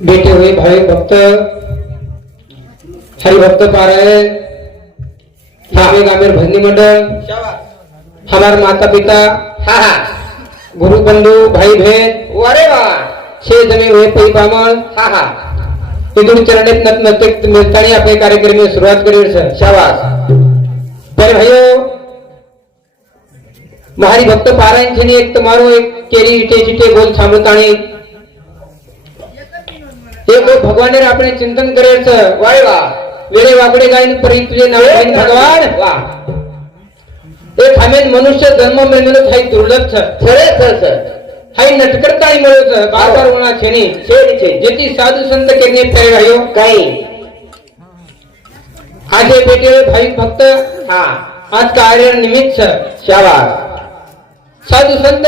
बेटे हुए भाई भक्त। हरिभक्त पारायण। स्वामी गामीर भजनी मंडल। हमारे माता पिता गुरु बंधु भाई बहन अरे वा छे जमे हुए पई पामल। इधर चरणे नत चरणे नतमस्तक मिळतानी आपले कार्यक्रम में शुरुआत करेल सर। शाबास पर भाइयों महारी भक्त पारायण छे ने एक तुम्हारो एक केरी इटे चिटे बोल सामताणी ते भगवान आपण चिंतन करायचं वाय वा वेळे वाकडे गाईन परी तुझे नवे भगवान वा एक हमेन मनुष्य जन्म दुर्लक्ष खरे मिळवत साधू संत भाई भक्त आज कार्य निमित्त शावा साधू संत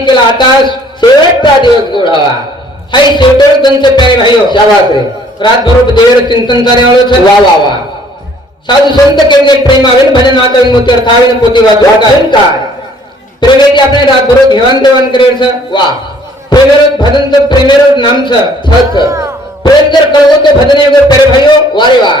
केला आता शेवटचा दिवस गोळावा हाय सेवटर तंच पैर भयो क्या बात है रात भर देर चिंतन करे वालो छे वाह वाह वाह संत के प्रेम आवे भजन आवे मोती अर्थ आवे पोती वाजो केम प्रेमेची આપણે રાત ભરો घेवान देवाण કરે છે વાહ પ્રેમેરો ભજન તો પ્રેમેરો નામ છે છ પ્રેમ જર કહો તો ભજન એગર પેરે ભાઈઓ વારે વાહ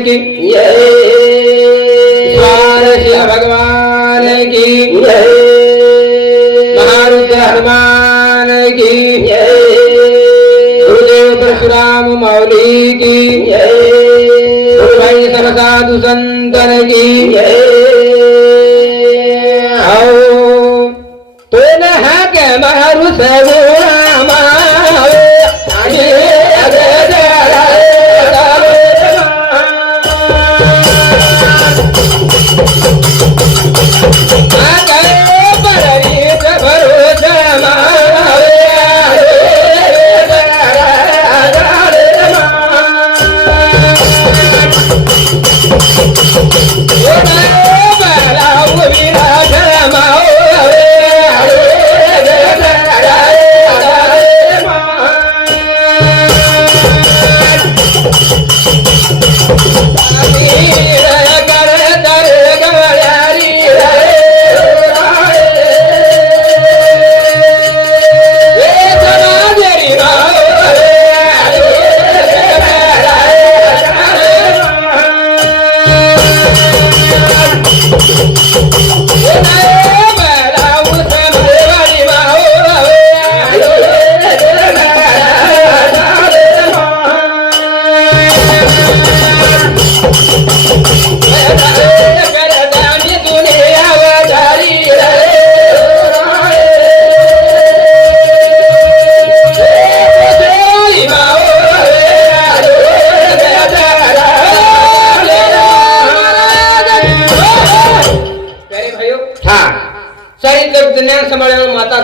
की? स्वारस्य भगवान की। महारुद्र हनुमान की। गुरुदेव परशुराम मौली की। गुरु भाई सब साधु संतन की आओ तो न है के मारू सगुणा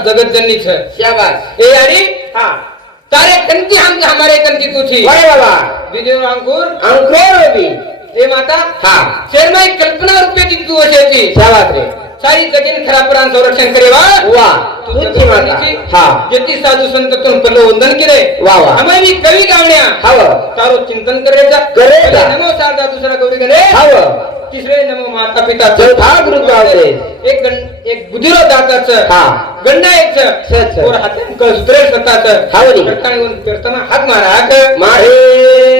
જગતજનની છે. શાબાશ એ યારી? હા. તારે કંકી હાંકે અમારે કંકી તું છી? અરે બાબા. બીજો અંકુર? અંકુર બી ए माता हा. शर्मा एक कल्पना रुपयाची तू अशी शाबात रे साई गजन खरापुरां संरक्षण करे वा. वा तुझी माता हा. जति साधू संत तुम पल्लो वंदन करे वा वा. हमें भी कवि गावण्या. हव तारो चिंतन करेचा. करेचा. नमो शारदा दुसरा कवी गणे. हव तिसरे नमो माता पिता चौथा गुरु गावले एक गण एक बुधिरो दाताच. हा. गंडा एक सच और हाते कळ हात मारा. मारे.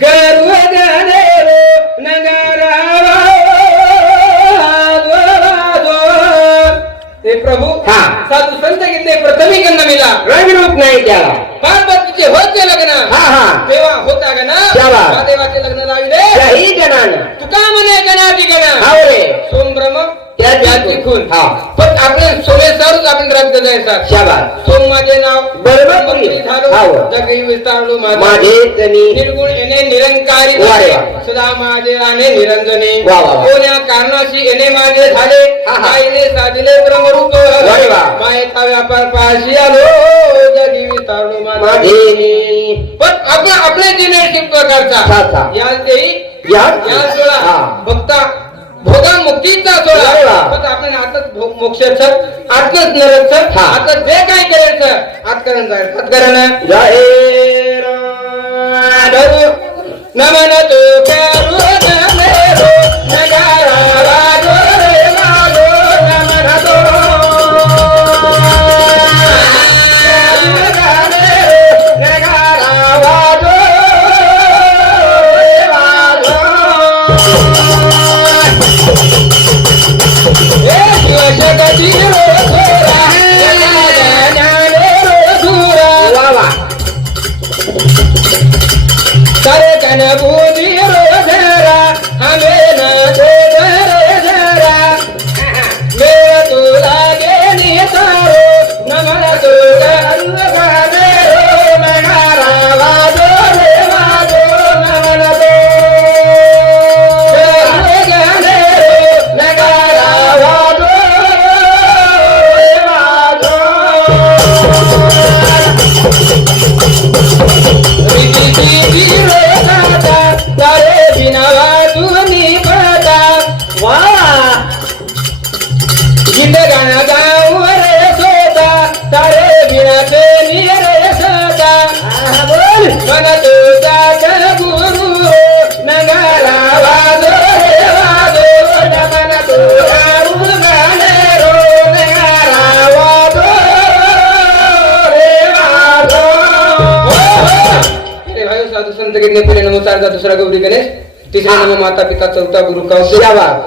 करू गणेरो हे प्रभू हा. साधू संत गीते प्रथमी गंध मिला रंगरूप नाही त्याला पार्वतीचे होते लग्न हा हा तेव्हा होता गण तेव्हा. देवाचे लग्न लावी दे त्याही जनानं तुका म्हणे गणाची गण हाव रे त्याची त्याची खून हा. पण आपण सोमेश्वरच आपण रद्द जायचा शाबास. सोम माझे नाव. बरोबर बोलली. जगही विस्तारलो माझे. निर्गुण येणे निरंकारी. सदा माझे राणे निरंजने. कोण्या कारणाशी येणे माझे झाले? हा हा. आईने साधिले ब्रह्मरूप. मायेचा व्यापार पाशी आलो. जगी विस्तारलो माझे. पण आपण आपले जिनेटिक प्रकारचा. सा, सा. या देई या या सोळा हा. भक्ता भोगा मुक्तीचा सोळा. पण आपण आताच नरकचं हा. आता जे काय करायचं आत करण जायचं सत्करण जय करू नमन तू करू करे कन नमस्कार दुसरा गौरी गणेश तिसरा नम माता पिता चौथा गुरु शाबास. कौशल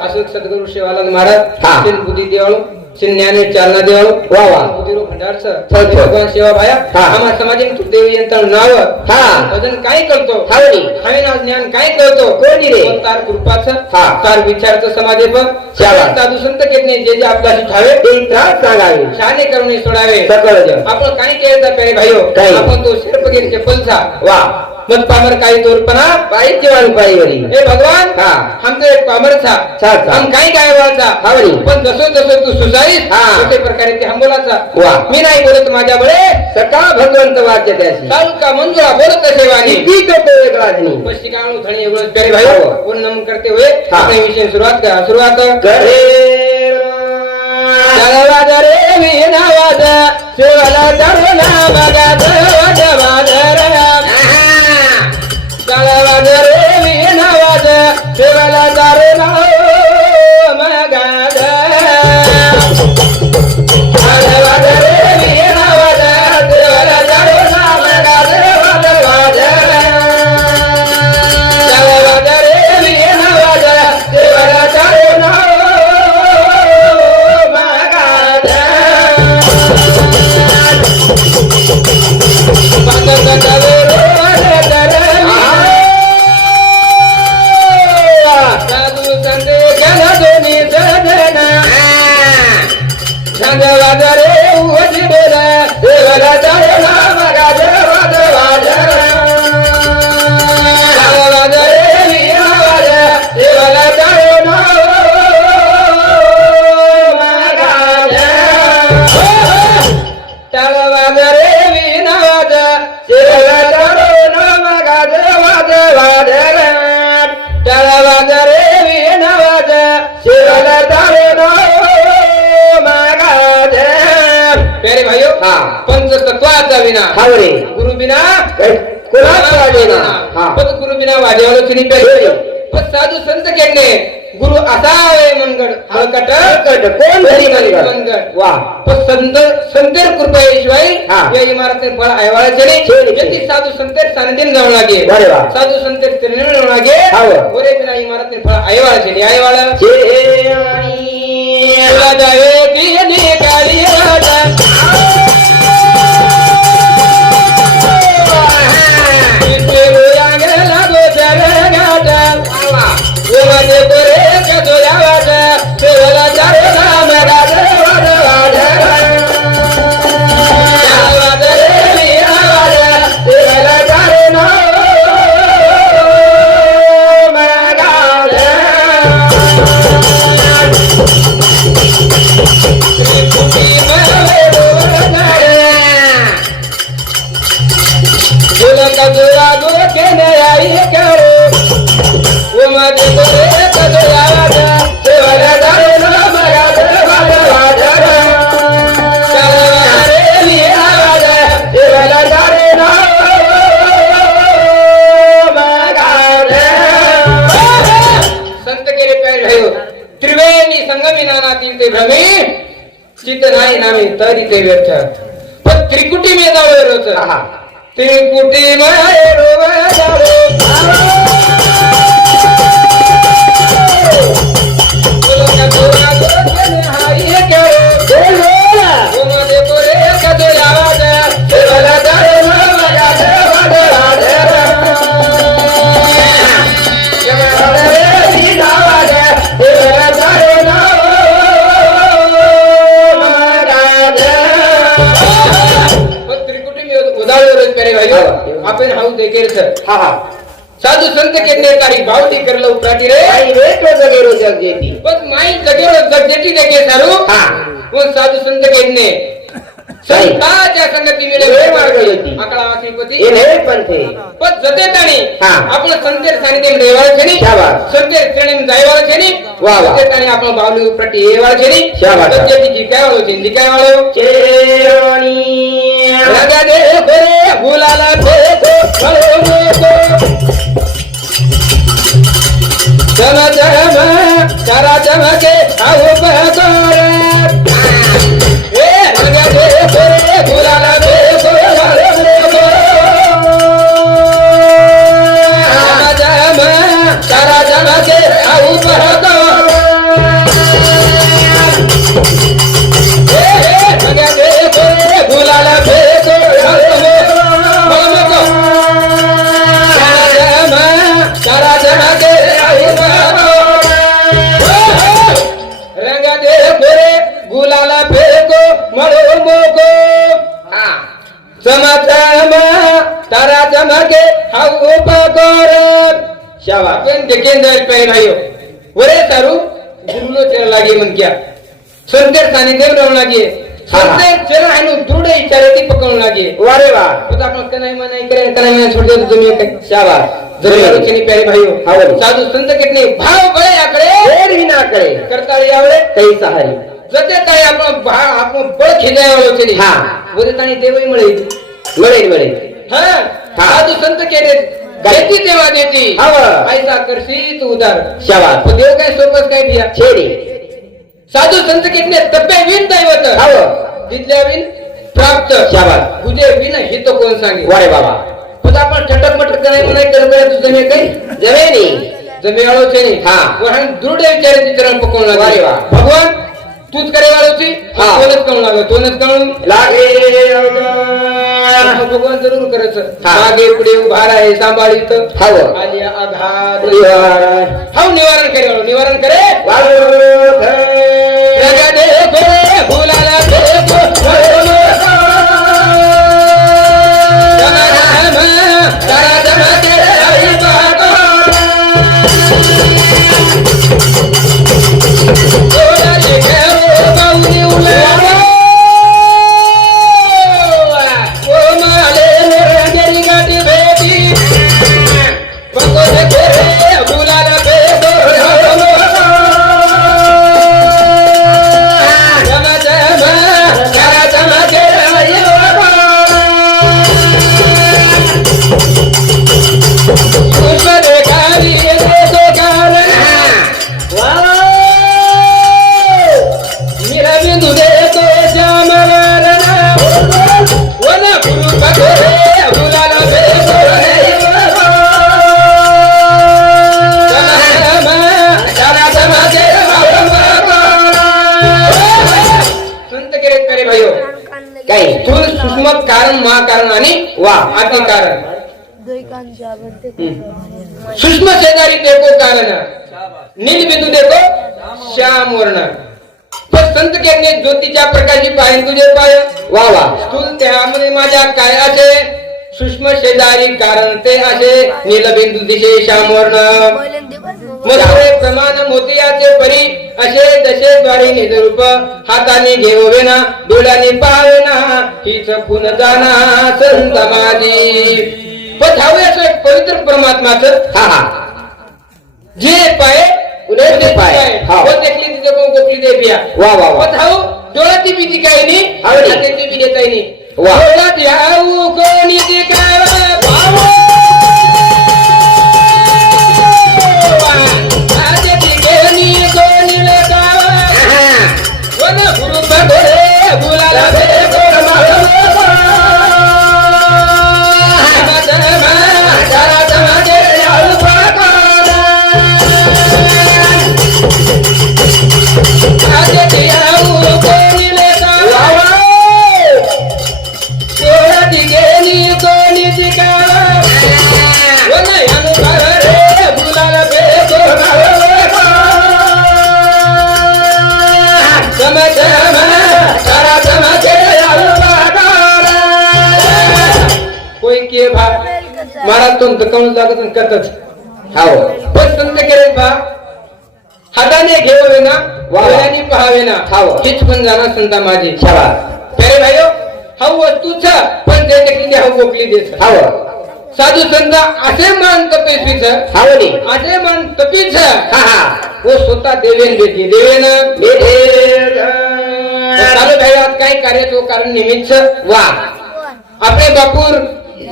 असं सद्गुरु शिवानंद महाराज. तीन बुद्धी देवाळू तीन ज्ञाने चालना देवाळू वा वा. बुद्धिरो भंडारचं चल, चल. भगवान शिवा भाया. आम्हा समाजे देव यंत्र नाव हा. भजन काय करतो हावनी. हवे ना ज्ञान काय करतो कोणी रे? पण तार कृपाचं हा. तार विचारचं समाजे पण शाबास. साधू संत कितने जे जे आपल्याशी ठावे ते त्रास सांगावे शहाणे करून सोडावे आपण काय केलं तर पेरे काय? आपण तो शिरपगीर चप्पलचा वा पामर काही तोरपणा पाहिजे वाण पायवरी हे भगवान हा. आमचं एक चा. हम काही काय हावरी. पण जसं जसं तू हा. तसे प्रकारे ते हम बोलाचा वा. मी नाही बोलत माझ्या बळे सकाळ भगवंत वाच्य का मंजुळा बोलत तसे वाणी किती करतो वेगळाच नाही पश्चिम काळू धणी एवढं करे भाई हो. कोण नम करते होय. विषय सुरुवात करा सुरुवात करे. शिवाला वाज पण गुरु बिना पण साधू संत केले. गुरु असावे मनगड. हळकट. कोण मनगट मनगट. वा. पण संत संतेर हा. या इमारतीत फळ. यती साधू संतेर सानिध्यान जाऊ लागे. साधू संतेर तिरणे जाऊ लागे. वरे बिना इमारतीत फळ आयवाळ छे आणि तुला जावे ती cho nên नामे तरी ते व्यर्थ पण त्रिकुटी मे जावं रोच. त्रिकुटी माय रोव आपण हाऊ देखेर हा हा. साधू संत केंद्र कारी भावती करलं उpraटी रे. आई वेट जगेरो जग जेती पण माई जगेरो जगजेटी देखे सारू. हा. व साधू संत केंद्रे ಸಂಕಾಜಕಂಡ ತಿವಿಡೆ ಮಕ್ಕಳ ತಿರುಪತಿ ಏನೇ ಪಂತೆ ಪತ್ ಜೊತೆ ತಾಣಿ ಅಪನ ಸಂತೇರ್ ಸಾನಿಧ್ಯ ದೇವಾಲ ಚನಿ ಸಂತೇರ್ ಶ್ರೇಣಿ ದೈವಾಲ ಚನಿ ಜೊತೆ ತಾಣಿ ಅಪನ ಬಾವಲಿ ಪ್ರತಿ ಏವಾಲ ಚನಿ ಜೊತೆ ಜಿಕಾವಲ ಚನಿ ಜಿಕಾವಲ ಚೇರಣಿ ಲಗದೆ ಕೊರೆ ಗುಲಾಲ ಕೋಕೋ ಕಳೋನೆ ಕೋ ಜನ ಜಮ ಚರ ಜಮಕೆ ಅವು ಬಹ ಸಾವು ಬರದವ ಶಾವಾಕೇನ್ ಗಜೇಂದ್ರ ಪೇರಾಯೋ ಒರೇ ಸಾರು ಗುರುಲು ತಿರಲಾಗಿ ಮನ್ಕ್ಯ ಸಂತೇರ್ ತಾನೆ ದೇವರವನಾಗಿ ಸಂತೇರ್ ಚರ ಹಣ್ಣು ದೃಢ ಇಚ್ಛಾರತಿ ಪಕ್ಕವನಾಗಿ ವಾರೆ ವಾ ಪತಾ आपण ಕನೈ ಮನೈ ಕರೆ ಕನೈ ಮನೈ छोड़ दो दुनिया तक शाबाश जरूर. चनी प्यारे भाइयों हावर साधु संत कितने भाव बड़े आकड़े. और ही ना करे करता रे आवड़े कई सहारी. जते ताई आपण भाव आपण बड़ खिजाय वालो चली. हां. बोले तानी देवई मळे मळे. मळे हां. साधु संत केले. देती तेव्हा देती. पैसा करशीत उदार शवाद पण देव काय सोबत काय दिया? छेडी साधू संत कितने? तप्पे विन दैवत. दिल्या विन प्राप्त. शवाद तुझे विन हित कोण सांगे वारे बाबा. पण आपण ठटक मटक करायचं नाही करत नाही तुझं मी काही? जमेनी जमे आलो अळोचे हा. दृढ विचार चित्रण पकवणार भगवान तूच करे वाढवची तोनच कळून लागलं. तोनच कळून लागे भगवान जरूर करायचं. हा. मागे पुढे उभार आहे सांभाळीत हवं. आली निवारण. करे निवारण करे. वाढव. वा वा. स्थूल त्यामध्ये माझ्या काय असे सूक्ष्म शेजारी कारण ते असे. नीलबिंदू दिशे श्याम वर्ण मधुरे प्रमाण मोतियाचे परी असे दशे द्वारे निजरूप. हाताने घेवेना डोळ्याने पावेना हीच पुन जाना संत माझी. पथावे असं पवित्र परमात्माच. हा हा. जे पाय उदय पाय. हा. देखली तिथे कोण गोपली दे बिया वा वा वा. पथाव डोळ्याची भीती काही नाही आवडी. हाताची बी देता याऊ कोणी करतच हाव. पण संत केले भा हाताने घेवे ना वा. डोळ्याने पहावे ना. हाव. हीच पण जाणार संता माझी. शाबा प्यारे भाईयो हाऊ वस्तूच पण ते देखील हाऊ गोकली देत हाव. साधू संत असे मान तपेस्वीच हावनी असे मान तपीच हा हा. वो स्वतः देवेन देते. देवेन. चालू भाईरात काही कार्याचं कारण निमित्त. वा. आपले बापूर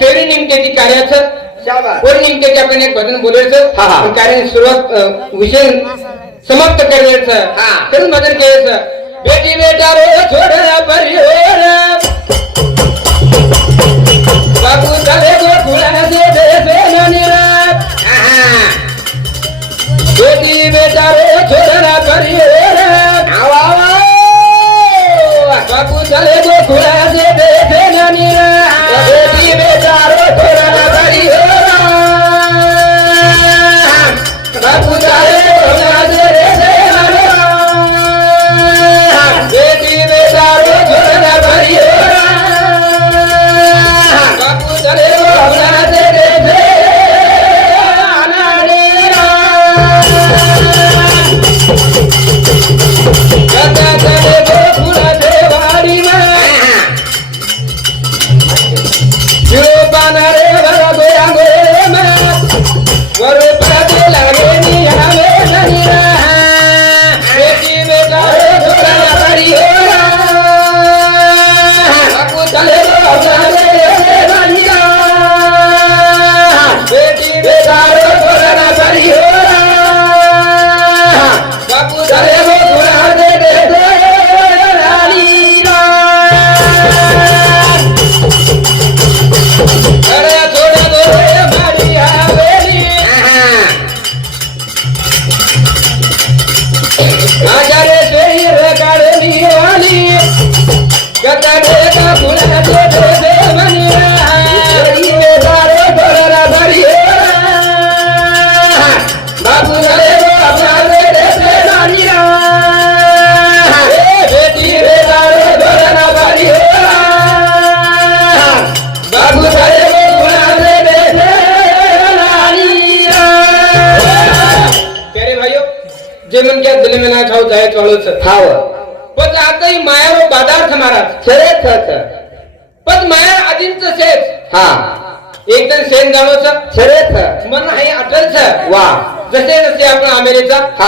तेरी निमतेची कार्याचं. शाबा कोण निमतेचे आपण एक भजन बोलायचं कार्य सुरुवात विषय समाप्त करायचं. तरी भजन करायचं बेटी बेटा रो छोडा झाले गो बेटी बेटा रो छोडा बेटा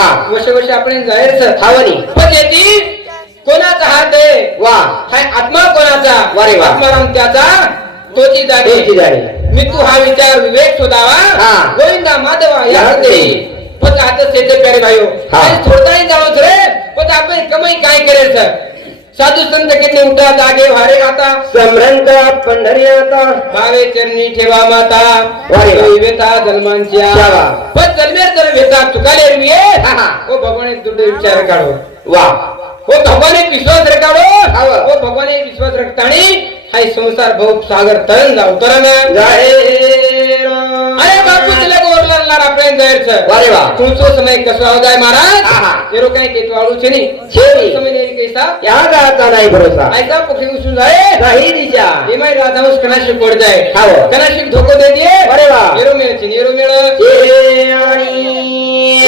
हा. वर्ष वर्ष आपण जाहीरच हावनी पण येती कोणाचा हात आहे? वा. हाय आत्मा कोणाचा? वा रे वा. आत्माराम त्याचा तोची तुमची जाणी जाणी मी तू हा विचार विवेक शोधावा. हा. गोविंदा माधवा या या देई पण आता सेते प्यारे भाईओ हा. काही थोडताही जाणोच रे. पण आपण कमाई काय करायचं साधू संत किती उठा जागे वारे आता समरंत पंढरी आता भावे चरणी ठेवा माता वारे वा. वेता जन्मांच्या शाबा. पण जन्मे जर वेता चुकाले. ओ भगवान दुर्ड विचार काढो वा. वो भगवान विश्वास रखावो हाव. वो भगवान विश्वास रखतानी हाय संसार भाऊ सागर तळण जाऊ तर अरे बापू तिला गोरला आपण जायचं वारे वा तुमचो समय कसो आव जाय महाराज. तेरो काही केत वाळू छे. नी. समय नाही कैसा या गाचा नाही भरोसा. ऐसा पक्षी उसून जाए नाही दिशा एमाय राधावस कनाशिक पड जाए हाव. कनाशिक धोको दे अरे वा. एरो मेळ छे एरो मेळ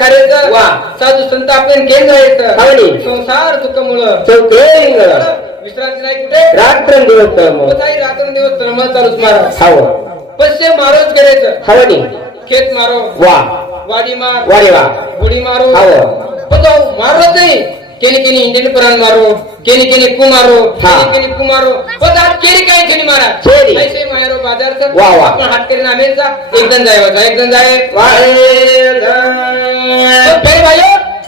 खारेचं. साधू संत आपण जायचं हावनी. संसार दुःखमुळं चौकेंग विश्रांती नाही कुठे रात्र दिवस रात्र दिवस तळमळ चालूच मारा हाव मारोच करायचं हवनी खेत मारो। वा वाडी मार। वारे वा गोडी मारो। हाव. मारत नाही। केली केली इंडियन पुराण मारो केली मारो हा. केली केली कु मारो पण आज केली काय केली मारा केली. ऐसे मायारो बाजारचं. वा, वा. आपण हात एक जण जाय होता एक जण जाय. फेर भाई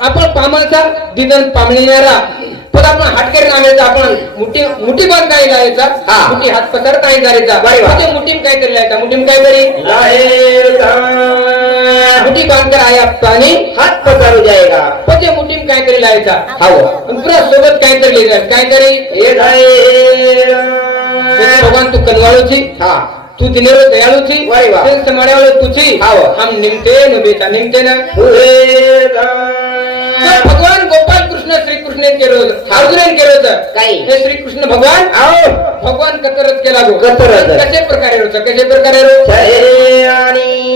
आपण पामाचा दिदन पामणीनारा पण आपण हात करीन आमेचा आपण मुठी मुठी बांध काय हा. मुठी हात पसर काय. म्हणजे मुठीम काय तरी लावायचा. मुठीम काय तरी? मुठी बांध कर आहे आपतानी हात पसारू जाएगा पण ते मुठीम काय तरी लावायचा हाव. पुन्हा सोबत काय तरी लिहिलं काय हे भगवान तू कनवाळूची हा. तू दिनेरो दयाळूची? वाह, वाह. ते समाड्यावाळो तुझी? हाव. हम निमते न बेटा निमते ना तर भगवान गोपाल कृष्ण श्रीकृष्ण केलं होतं. अर्जुन केलं होतं. काही. हे श्रीकृष्ण भगवान? आओ! भगवान कतरत केला गो. कतरत. कसे प्रकारे होतं कसे प्रकारे आणि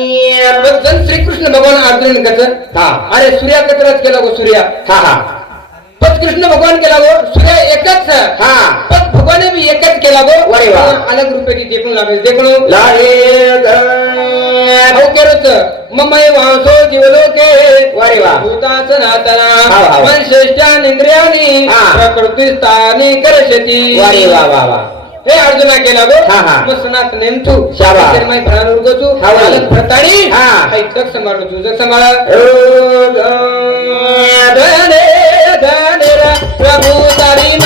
श्रीकृष्ण भगवान अर्जुन कसं हा. अरे सूर्या कतरत केला गो सूर्या. हा हा. पण कृष्ण भगवान केला गो सूर्य एकच हा पण भगवाने बी एकच केला गो अरे वा. अलग रूपे ती देखून लागेल देखून केरोच ममय वांसो जीवलोके अरे वा. भूताच नातना. मन श्रेष्ठान इंद्रियानी हा. प्रकृती स्थानी करशती वारे वा वा वा हे अर्जुना केला गो हा, हा. मग सनात नेमतू शाबा. माय भरान उरगोचू हाव. हालत भरताणी हा. हाय तक सांभाळू तू जग सांभाळ प्रभू तारी